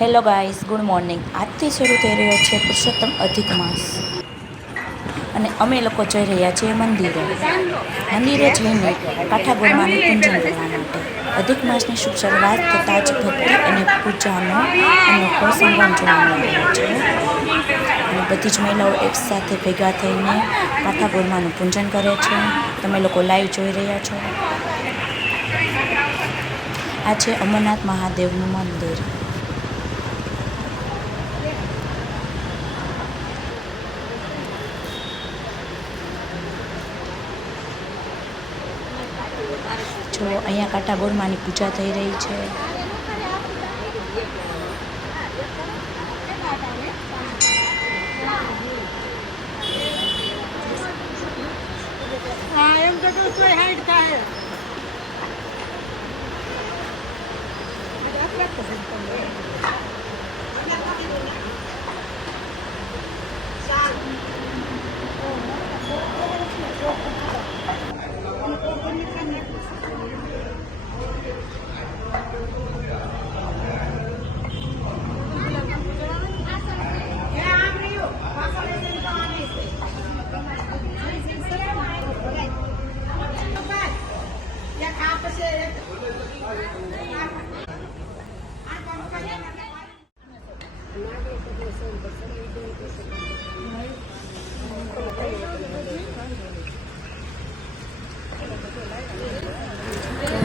Hello guys, good morning. આજથી શરૂ થઈ રહ્યો છે પુરુષોત્તમ અધિક માસ અને અમે લોકો જઈ રહ્યા છીએ મંદિરે જઈને કાઠાગોરમાનું પૂજન કરવા માટે। અધિક માસની શુભ શરૂઆત થતાં જ ભક્તિ અને પૂજાનો અનોખો સંગમ જોવા મળી રહ્યો છે અને બધી જ મહિલાઓ એકસાથે ભેગા થઈને કાઠાગોરમાનું પૂજન કરે છે। તમે લોકો લાઈવ જોઈ રહ્યા છો। આ છે અમરનાથ મહાદેવનું મંદિર। જો અહીંયા કાઠાગોરમાની પૂજા થઈ રહી છે।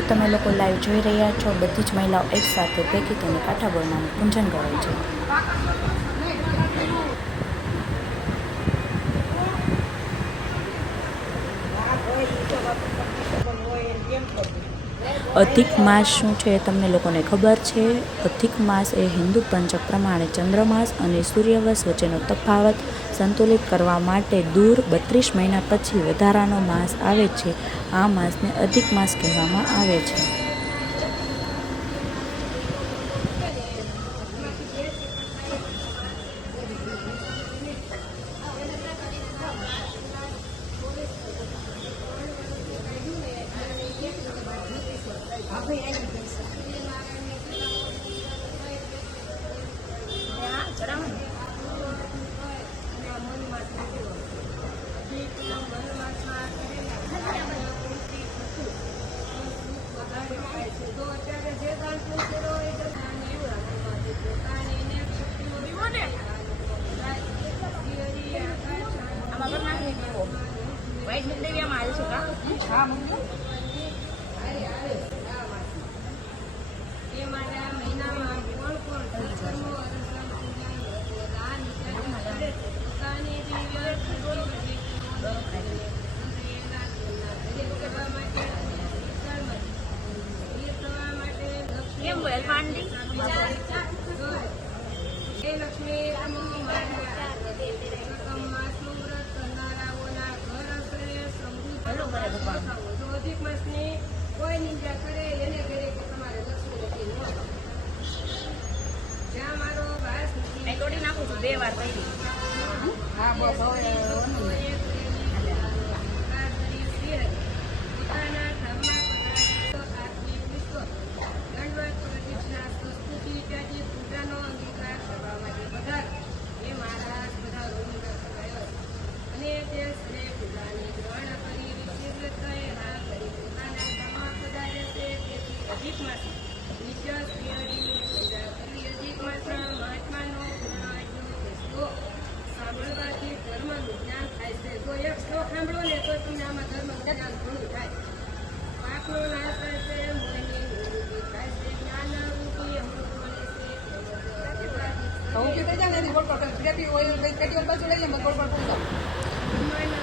તમે લોકો લાઈવ જોઈ રહ્યા છો। બધી જ મહિલાઓ એકસાથે ભેગી થઈને કાઠાગોરમાનું પૂજન કરે છે। અધિક માસ શું છે એ તમને લોકોને ખબર છે? અધિક માસ એ હિન્દુ પંચક પ્રમાણે ચંદ્રમાસ અને સૂર્યવર્ષ વચ્ચેનો તફાવત સંતુલિત કરવા માટે દૂર 32 મહિના પછી વધારાનો માસ આવે છે। આ માસને અધિક માસ કહેવામાં આવે છે।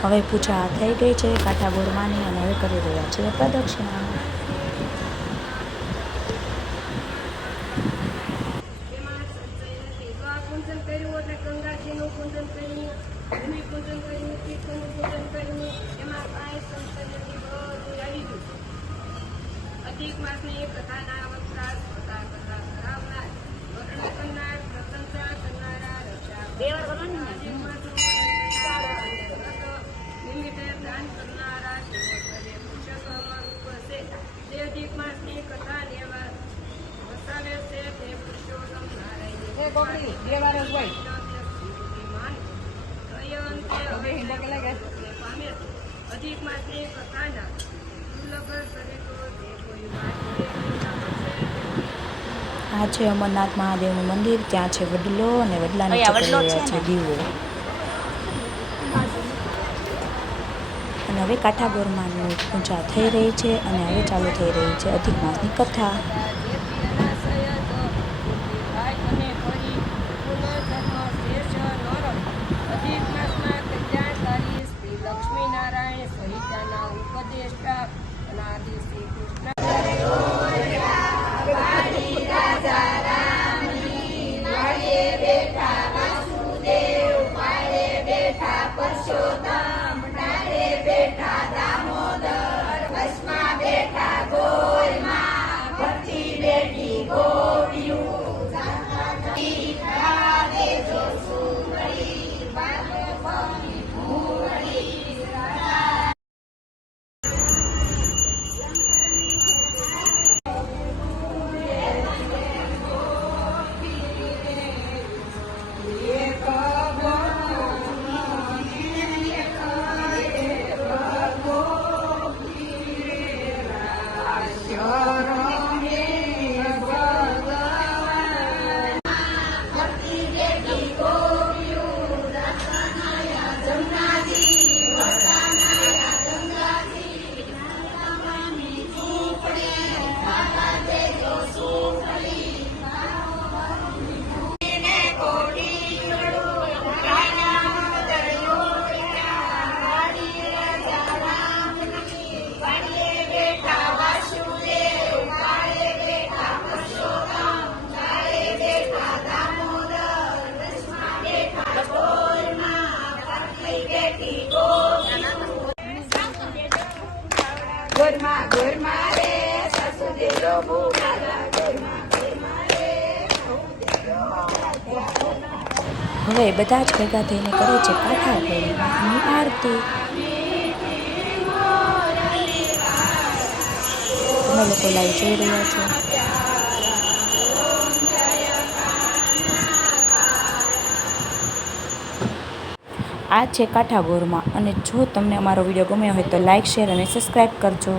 હવે પૂજા થઈ ગઈ છે કાઠાગોરમાની અને હવે કરી રહ્યા છે પ્રદક્ષિણા। અધિક માસની કથાના વપરાશ કરાવનાર વર્ણન કરનાર પ્રશંસા કરનારા રક્ષા દાન કરનારા પુરુષોત્તમ ઉપસે તે અધિક માસની કથા લેવા વસાવે છે તે પુરુષોત્તમ નારાયણ કોકડી 2 વાર જ હોય અધિક માસની કથાના દુર્લભ સરિતો તે કોઈ વાત આ છે અમરનાથ મહાદેવનું મંદિર. ત્યાં છે વડલો અને વડલાની ચકરી રહ્યા છે દીવો. અને હવે કાઠાગોરમાની પૂજા થઈ રહી છે અને હવે ચાલુ થઈ રહી છે અધિક માસની કથા. લક્ષ્મીનારાયણ સહિતાના ઉપદેષ્ટા અનાદિ શ્રી કૃષ્ણ હવે બધા જ ભેગા થઈને કરે છે કાઠાગોરમાની આરતી. તમે લોકો લાઈવ જોઈ રહ્યા છો. આ છે કાઠાગોરમાં. અને જો તમને અમારો વિડીયો ગમ્યો હોય તો લાઈક, શેર અને સબસ્ક્રાઈબ કરજો.